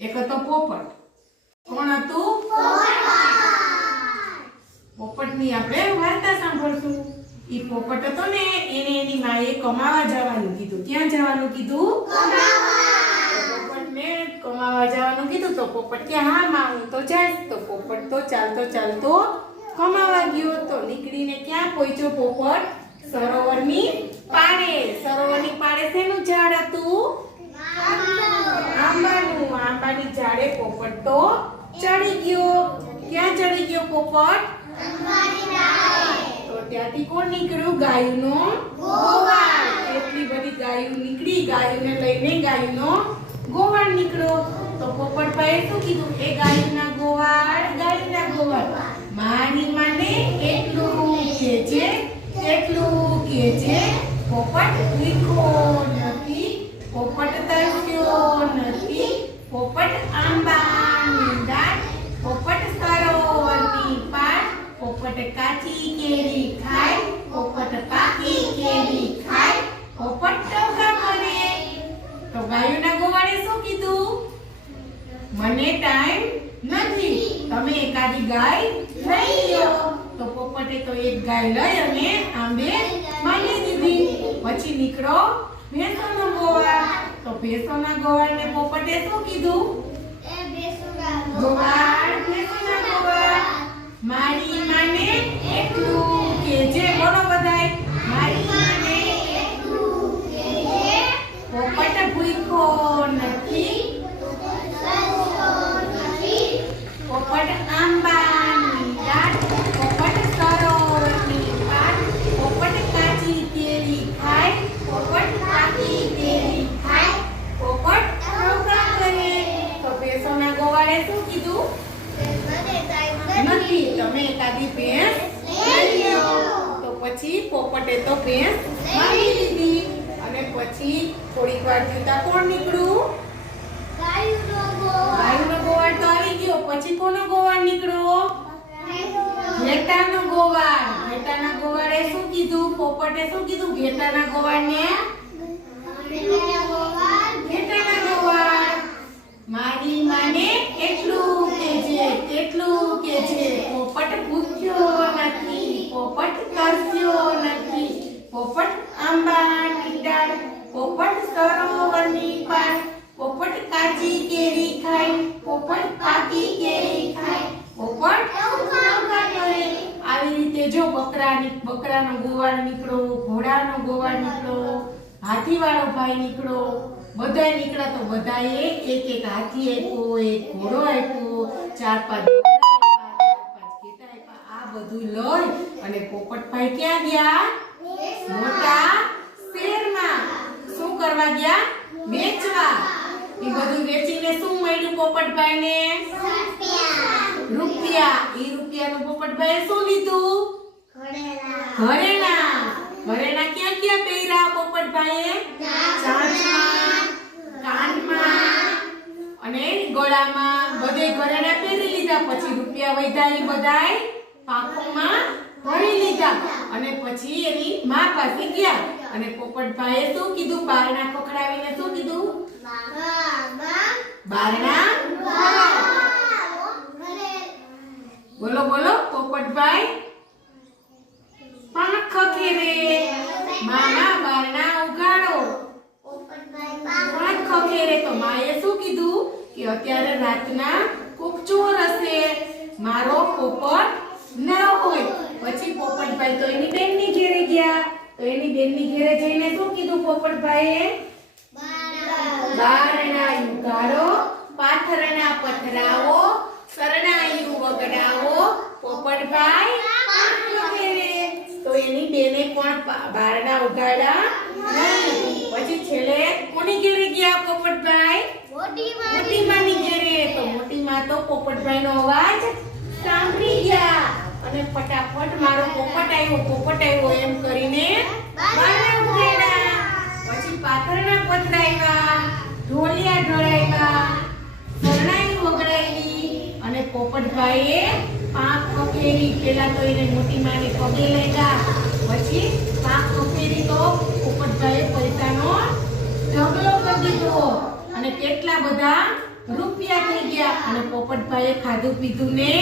એક હતો પોપટ. કોણ હતું? પોપટની આપણે વાર્તા સાંભળશું. એ પોપટ હતો ને, એને એની માએ કમાવા જવાનું કીધું. ક્યાં જવાનું કીધું? પોપટને કમાવા જવાનું કીધું. તો પોપટ કે, હા, માં, હું તો જાય તો પોપટ તો ચાલતો ચાલતો કમાવા ગયો. તો નીકળીને ક્યાં પહોંચ્યો પોપટ? સરોવરની પાળે સરોવરની પાળે શેનું ઝાડ હતું આંબાનું ઝાડે પોપટ તો ચડી ગયો. ક્યાં ચડી ગયો પોપટ? તો ત્યાંથી કોણ નીકળ્યું? ગાયનો ગોવાળ. એટલી બધી ગાયું નીકળી ગાયોને લઈને ગાયનો ગોવાળ નીકળ્યો. તો પોપટભાઈએ શું કીધું? એ ગાયના ગોવાળ ગાયના ગોવાળ. માની માને એટલું કે છે એટલું કે છે પોપટ ભીખો નથી પોપટ તરસ્યો નથી પોપટ આંબાની કરે તો ગાયોના કીધું? મને ટાઈમ નથી, તમે એકાદી ગાય લઈ લો. તો પોપટે તો એક ગાય લઈ અને આંબે માની દીધી પછી નીકળો ભેંસોનો ગોવાળ તો ભેંસોના ગોવાળને પોપટે શું કીધું? ગોવાળ ભેંસોના ગોવાળ. મારી માને એટલું કે જે બોલો બધાય મારી માને પોપટ ભૂખો નથી પોપટ આંબાની દાટ પોપટ સરોવરની પાટ પોપટ કાચી કેરી ખાય પોપટ પાકી કેરી ખાય પોપટ ટોકા કરે તો ભેંસોના ગોવાળે શું કીધું નથી તમે એકાદી ભેંસ તો પછી પોપટે તો ભેંસ માંગી લીધી. અને પછી થોડીક વાર જતા કોણ નીકળ્યું? ગાયનો ગોવાળ. તો આવી ગયો. પછી કોનો ગોવાળ નીકળ્યો? ઘેટાનો ગોવાળ. ઘેટાના ગોવાળે શું કીધું? પોપટે શું કીધું? ઘેટાના ગોવાળને? ઘેટાના ગોવાળ. મારી માને એટલું કે જે તેટલું કે છે પોપટ ભૂખ્યો નથી પોપટ તરસ્યો નથી પોપટ આંબાની ડાળ પોપટ સરોવરની પાર પોપટ કાચી કેરી ખાય પોપટ પાકી કેરી ખાય પોપટ આવી રીતે જો બકરાની બકરાનો ગોવાળ નીકળો, ઘોડાનો ગોવાળ નીકળો, હાથીવાળો ભાઈ નીકળો, બધાય નીકળ્યા તો બધાએ એક એક હાથી આપ્યો, એક ઘોડો આપ્યો, ચાર પાંચ. આ બધું લઈ અને પોપટભાઈ ક્યાં ગયા મોટા શેરમાં શું કરવા ગયા? વેચવા. એ બધું વેચીને શું મળ્યું પોપટભાઈને? રૂપિયા. એ રૂપિયાનું પોપટભાઈએ શું લીધું? ઘરેણા. ઘરેણા ક્યાં ક્યાં પહેર્યા પોપટભાઈએ? ચાંચમાં, કાનમાં અને ગળામાં. બધે ઘરેણા પહેરી લીધા. પછી રૂપિયા વધ્યા એ બધાય પાકોમાં. ભરી લીધા. અને પછી એની માં પાસે ગયા. અને પોપટભાઈએ શું કીધું? બારણા ખખડાવીને શું કીધું? બારણા બોલો બોલો, પોપટભાઈ. પાંખ ખેરે મામા બારણા ઉગાડો પાંખ ખખેરે તો માએ શું કીધું? કે અત્યારે રાતના કોક ચોર હશે મારો પોપટ ન હોય. પછી પોપટભાઈ તો એની બેનની ઘેરે ગયા. તો એની બેનની ઘેરે જઈને શું કીધું પોપટભાઈએ? બારણાયું ગાળો, પાથરણા પથરાવો, શરણાયું વગડાવો. પોપટભાઈ તો એની બેને પણ બારણા ઉગાડ્યા પછી છેલ્લે કોની ઘેરે ગયા પોપટભાઈ? મોટી માની ઘેરે. તો મોટી માં તો પોપટભાઈનો અવાજ સાંભળી ગયા. અને ફટાફટ મારો પોપટ આવ્યો પોપટ આવ્યો એમ કરીને પછી પાથરણા પથરાવ્યા ઢોલિયા ઢળાવ્યા શરણાઈ વગડાવી અને પોપટભાઈએ પાંખ પકેરી પેલા તો એને મોટી માને પગે લેતા પછી પાંખ પકેરી તો પોપટભાઈએ પૈસાનો ઢગલો કરી દીધો અને કેટલા બધા રૂપિયા થઈ ગયા અને પોપટભાઈએ ખાધું પીધું ને